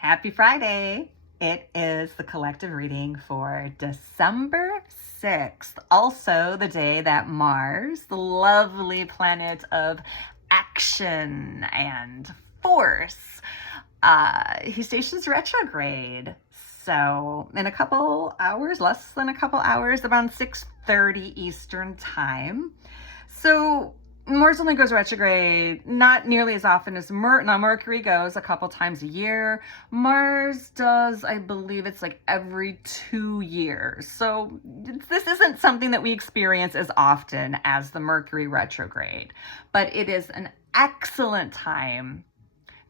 Happy Friday! It is the collective reading for December 6th, also the day that Mars, the lovely planet of action and force, he stations retrograde. So in a couple hours, less than a couple hours, around 6:30 Eastern time. So Mars only goes retrograde not nearly as often as Mercury goes a couple times a year. Mars does, I believe it's like every 2 years. So this isn't something that we experience as often as the Mercury retrograde, but it is an excellent time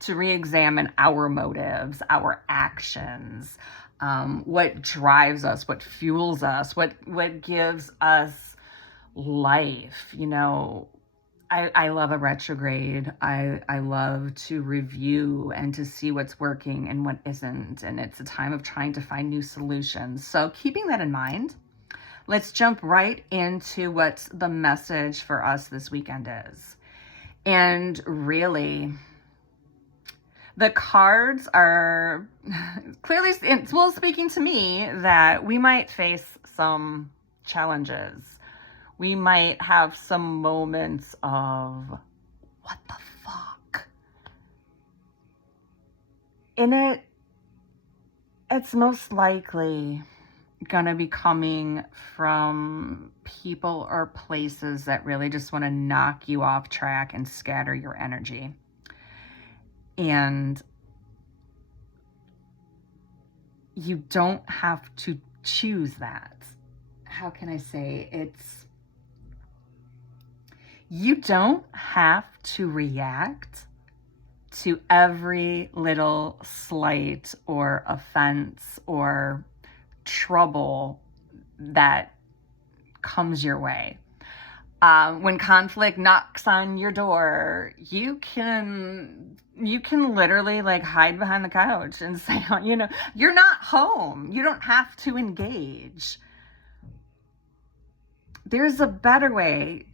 to re-examine our motives, our actions, what drives us, what fuels us, what gives us life. I love a retrograde. I love to review and to see what's working and what isn't. And it's a time of trying to find new solutions. So keeping that in mind, let's jump right into what the message for us this weekend is. And really, the cards are clearly, speaking to me that we might face some challenges. We might have some moments of, what the fuck? And it's most likely gonna be coming from people or places that really just want to knock you off track and scatter your energy. And you don't have to choose that. How can I say you don't have to react to every little slight or offense or trouble that comes your way. When conflict knocks on your door, you can literally hide behind the couch and say, you're not home. You don't have to engage. There's a better way.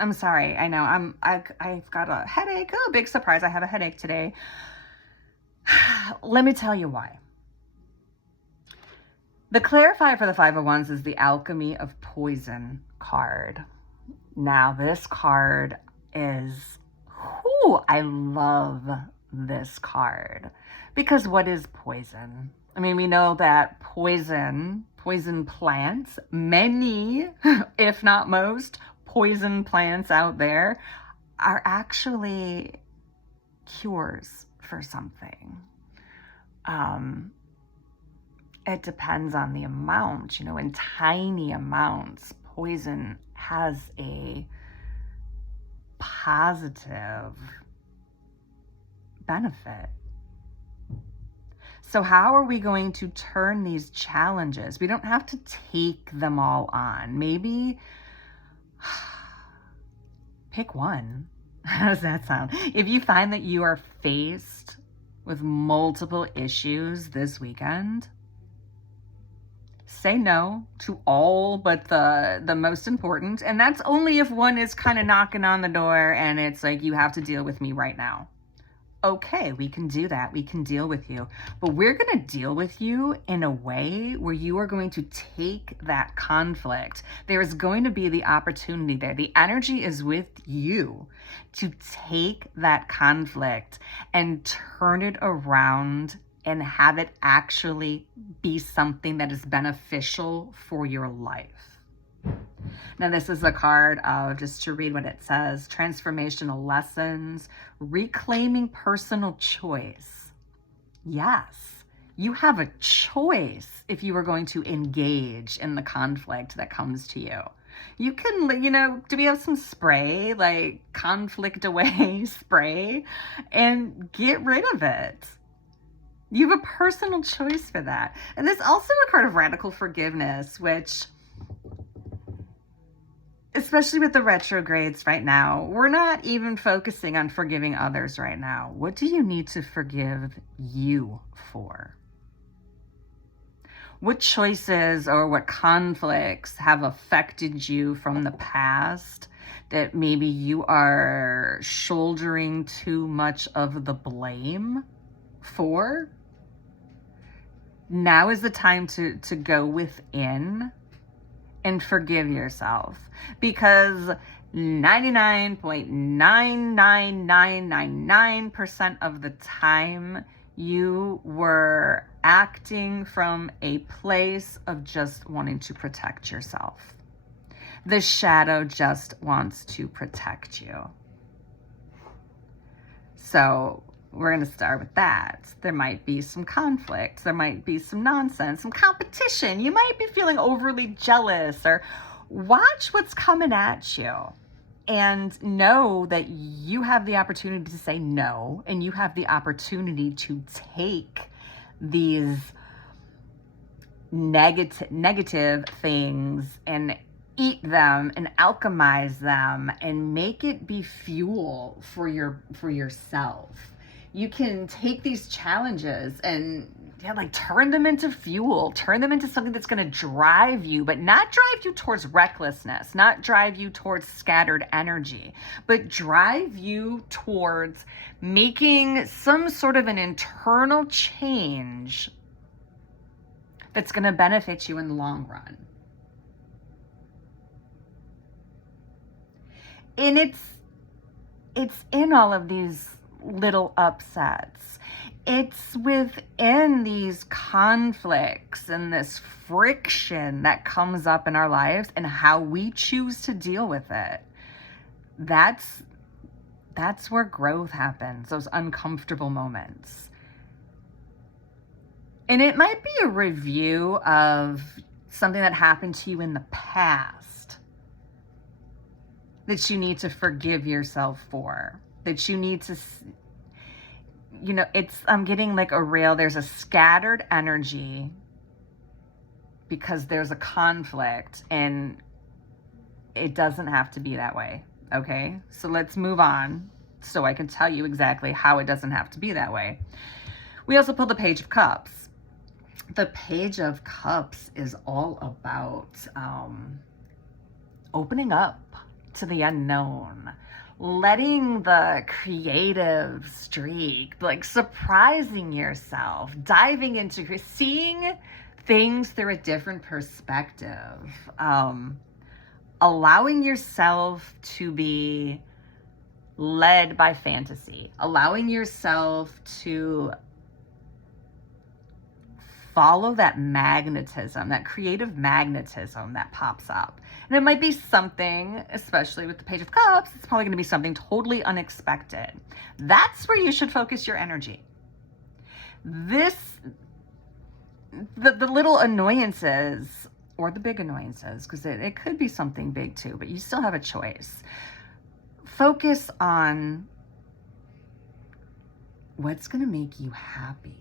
I'm sorry. I know I've got a headache. Oh, big surprise. I have a headache today. Let me tell you why. The clarifier for the Five of Wands is the Alchemy of Poison card. Now, this card is, I love this card. Because what is poison? I mean, we know that poison plants, many, if not most, poison plants out there are actually cures for something. It depends on the amount. In tiny amounts, poison has a positive benefit. So how are we going to turn these challenges? We don't have to take them all on. Maybe pick one. How does that sound? If you find that you are faced with multiple issues this weekend, say no to all but the most important. And that's only if one is kind of knocking on the door and it's like, you have to deal with me right now. Okay, we can do that. We can deal with you. But we're going to deal with you in a way where you are going to take that conflict. There is going to be the opportunity there. The energy is with you to take that conflict and turn it around and have it actually be something that is beneficial for your life. Now, this is a card of, just to read what it says, transformational lessons, reclaiming personal choice. Yes, you have a choice if you are going to engage in the conflict that comes to you. You can, do we have some spray, like conflict away spray, and get rid of it. You have a personal choice for that. And there's also a card of radical forgiveness, which, especially with the retrogrades right now, we're not even focusing on forgiving others right now. What do you need to forgive you for? What choices or what conflicts have affected you from the past that maybe you are shouldering too much of the blame for? Now is the time to go within and forgive yourself, because 99.99999% of the time you were acting from a place of just wanting to protect yourself. The shadow just wants to protect you. So we're going to start with that. There might be some conflict. There might be some nonsense, some competition. You might be feeling overly jealous, or watch what's coming at you and know that you have the opportunity to say no, and you have the opportunity to take these negative things and eat them and alchemize them and make it be fuel for yourself. You can take these challenges and turn them into fuel, turn them into something that's going to drive you, but not drive you towards recklessness, not drive you towards scattered energy, but drive you towards making some sort of an internal change that's going to benefit you in the long run. And it's in all of these little upsets. It's within these conflicts and this friction that comes up in our lives and how we choose to deal with it. That's where growth happens, those uncomfortable moments. And it might be a review of something that happened to you in the past that you need to forgive yourself for, that you need to, I'm getting like a rail. There's a scattered energy because there's a conflict, and it doesn't have to be that way. Okay. So let's move on so I can tell you exactly how it doesn't have to be that way. We also pulled the Page of Cups. The Page of Cups is all about opening up to the unknown, letting the creative streak, surprising yourself, diving into seeing things through a different perspective, allowing yourself to be led by fantasy, allowing yourself to follow that magnetism, that creative magnetism that pops up. And it might be something, especially with the Page of Cups, it's probably going to be something totally unexpected. That's where you should focus your energy. The little annoyances, or the big annoyances, because it could be something big too, but you still have a choice. Focus on what's going to make you happy.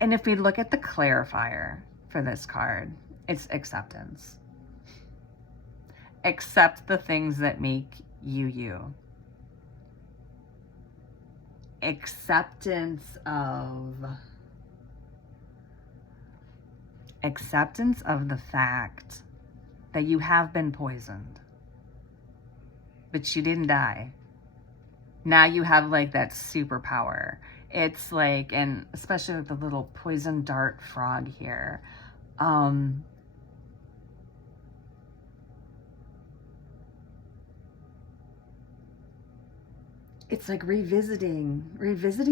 And if we look at the clarifier for this card, it's acceptance. Accept the things that make you you. Acceptance of the fact that you have been poisoned, but you didn't die. Now you have that superpower. It's and especially with the little poison dart frog here, it's revisiting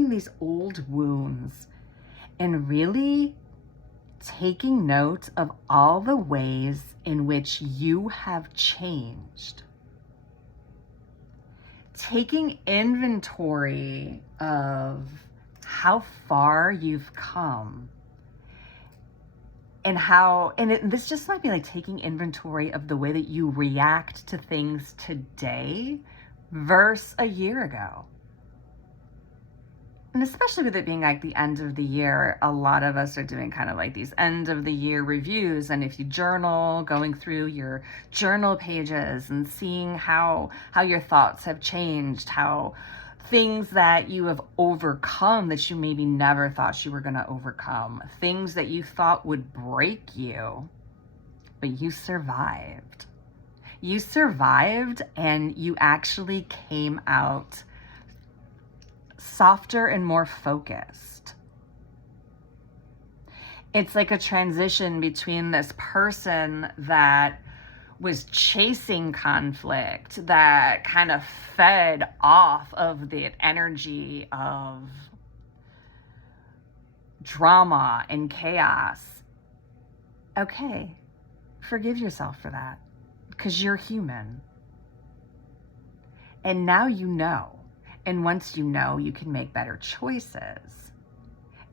these old wounds and really taking note of all the ways in which you have changed. Taking inventory of how far you've come, and this just might be taking inventory of the way that you react to things today versus a year ago. And especially with it being like the end of the year, a lot of us are doing kind of like these end of the year reviews. And if you journal, going through your journal pages and seeing how your thoughts have changed, how things that you have overcome that you maybe never thought you were going to overcome, things that you thought would break you, but you survived. You survived and you actually came out softer and more focused. It's like a transition between this person that was chasing conflict, that kind of fed off of the energy of drama and chaos. Okay, forgive yourself for that, because you're human. And now you know. And once you know, you can make better choices.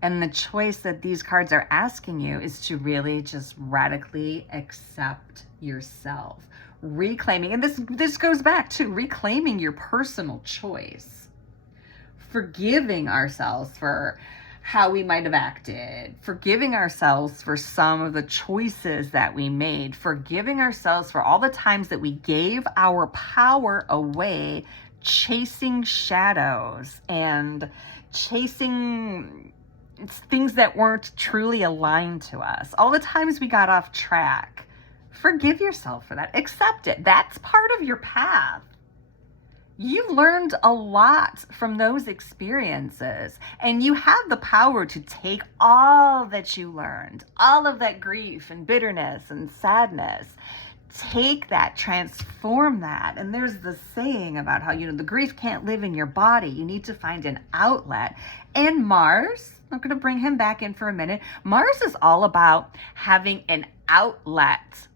And the choice that these cards are asking you is to really just radically accept yourself. Reclaiming, and this goes back to reclaiming your personal choice. Forgiving ourselves for how we might have acted. Forgiving ourselves for some of the choices that we made. Forgiving ourselves for all the times that we gave our power away chasing shadows and chasing things that weren't truly aligned to us. All the times we got off track. Forgive yourself for that. Accept it. That's part of your path. You learned a lot from those experiences, and you have the power to take all that you learned, all of that grief and bitterness and sadness, take that, transform that. And there's the saying about how, the grief can't live in your body. You need to find an outlet. And Mars, I'm going to bring him back in for a minute. Mars is all about having an outlet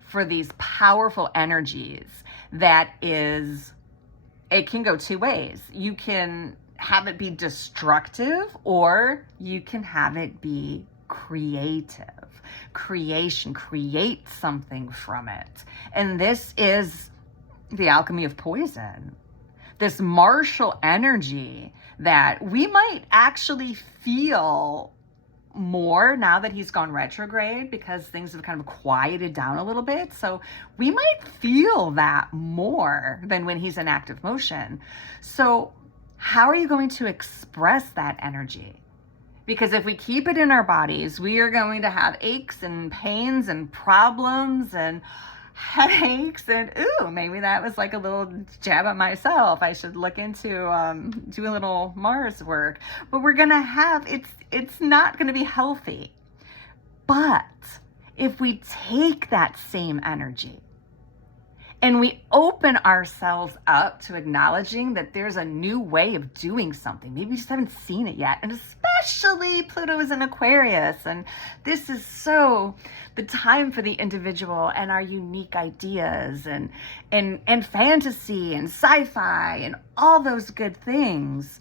for these powerful energies it can go two ways. You can have it be destructive, or you can have it be creative. Creation, create something from it. And this is the alchemy of poison. This martial energy that we might actually feel more now that he's gone retrograde, because things have kind of quieted down a little bit. So we might feel that more than when he's in active motion. So how are you going to express that energy? Because if we keep it in our bodies, we are going to have aches and pains and problems and headaches. And maybe that was like a little jab at myself. I should look into do a little Mars work. But we're going to have, it's not going to be healthy. But if we take that same energy and we open ourselves up to acknowledging that there's a new way of doing something. Maybe we just haven't seen it yet. And especially Pluto is in Aquarius. And this is so the time for the individual and our unique ideas and fantasy and sci-fi and all those good things.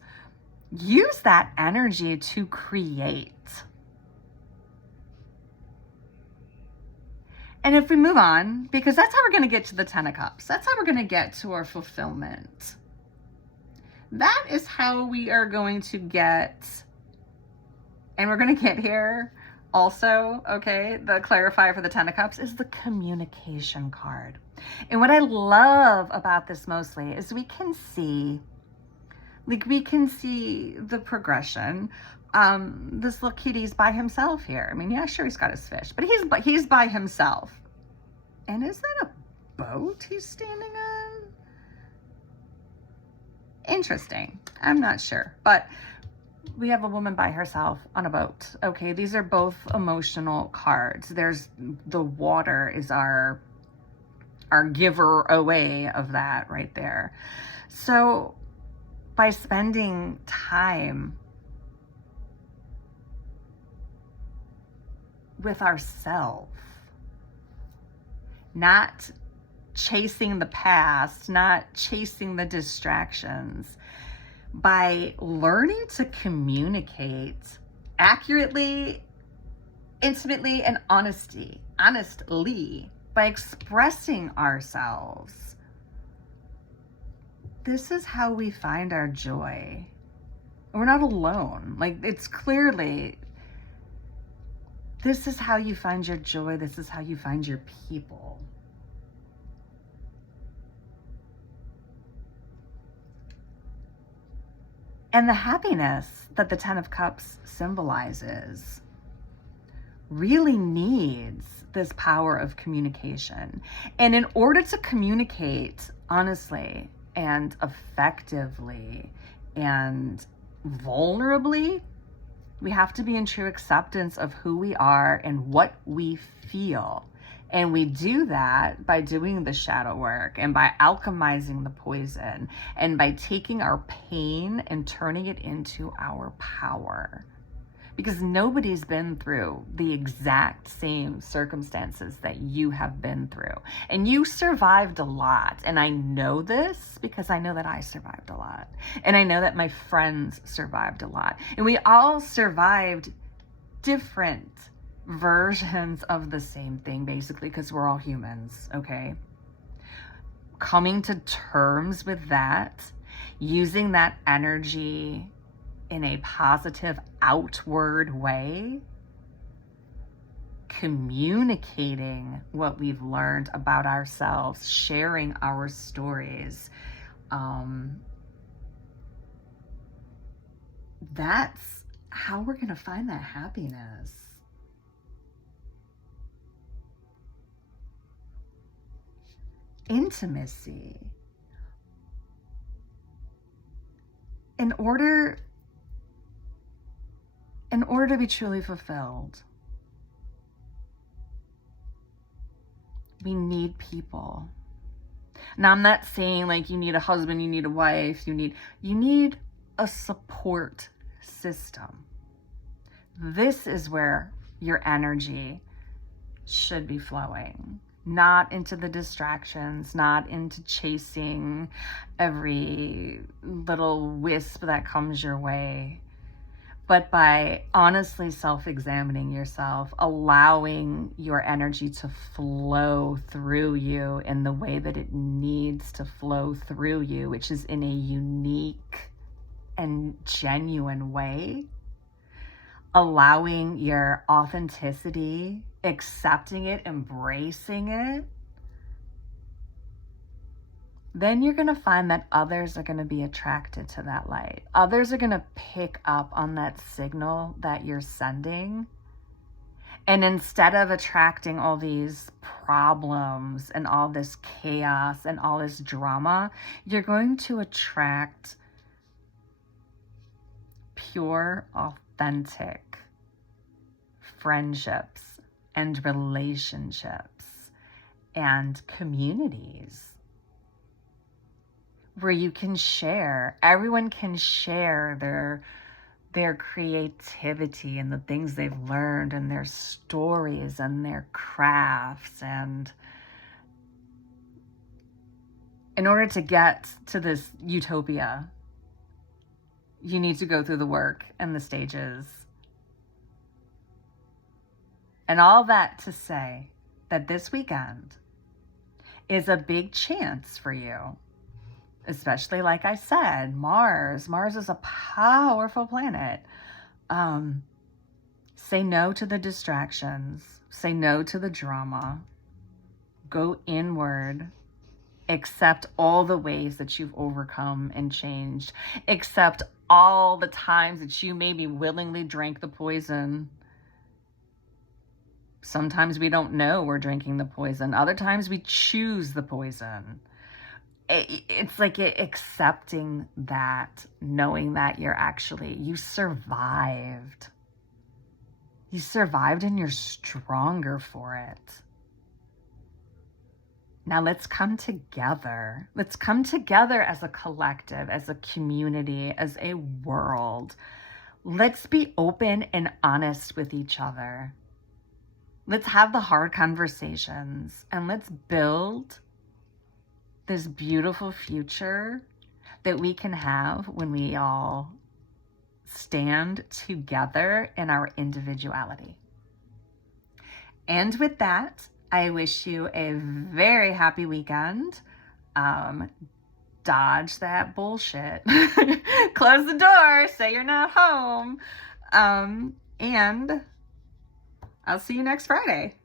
Use that energy to create. And if we move on, because that's how we're going to get to the Ten of Cups. That's how we're going to get to our fulfillment. That is how we are going to get, and we're going to get here also, okay, the clarifier for the Ten of Cups is the communication card. And what I love about this mostly is we can see the progression. This little kitty's by himself here. I mean, yeah, sure, he's got his fish, but he's by himself. And is that a boat he's standing on? Interesting. I'm not sure, but we have a woman by herself on a boat. Okay, these are both emotional cards. There's the water is our giver away of that right there. So by spending time with ourselves, not chasing the past, not chasing the distractions, by learning to communicate accurately, intimately, and honestly, by expressing ourselves. This is how we find our joy. We're not alone. Like, it's clearly, this is how you find your joy. This is how you find your people. And the happiness that the Ten of Cups symbolizes really needs this power of communication. And in order to communicate honestly and effectively and vulnerably, we have to be in true acceptance of who we are and what we feel. And we do that by doing the shadow work and by alchemizing the poison and by taking our pain and turning it into our power. Because nobody's been through the exact same circumstances that you have been through. And you survived a lot. And I know this because I know that I survived a lot. And I know that my friends survived a lot. And we all survived different versions of the same thing, basically, because we're all humans, okay? Coming to terms with that, using that energy in a positive outward way, communicating what we've learned about ourselves, sharing our stories. That's how we're going to find that happiness. Intimacy. In order to be truly fulfilled, we need people. Now, I'm not saying like you need a husband, you need a wife, you need a support system. This is where your energy should be flowing, not into the distractions, not into chasing every little wisp that comes your way, but by honestly self-examining yourself, allowing your energy to flow through you in the way that it needs to flow through you, which is in a unique and genuine way. Allowing your authenticity, accepting it, embracing it, then you're going to find that others are going to be attracted to that light. Others are going to pick up on that signal that you're sending. And instead of attracting all these problems and all this chaos and all this drama, you're going to attract pure, authentic friendships and relationships and communities where you can share. Everyone can share their creativity and the things they've learned and their stories and their crafts. And in order to get to this utopia, you need to go through the work and the stages. And all that to say that this weekend is a big chance for you. Especially, like I said, Mars. Mars is a powerful planet. Say no to the distractions. Say no to the drama. Go inward. Accept all the ways that you've overcome and changed. Accept all the times that you maybe willingly drank the poison. Sometimes we don't know we're drinking the poison. Other times we choose the poison. It's like accepting that, knowing that you survived. You survived and you're stronger for it. Now let's come together. Let's come together as a collective, as a community, as a world. Let's be open and honest with each other. Let's have the hard conversations and let's build this beautiful future that we can have when we all stand together in our individuality. And with that, I wish you a very happy weekend. dodge that bullshit. Close the door, say you're not home. And I'll see you next Friday.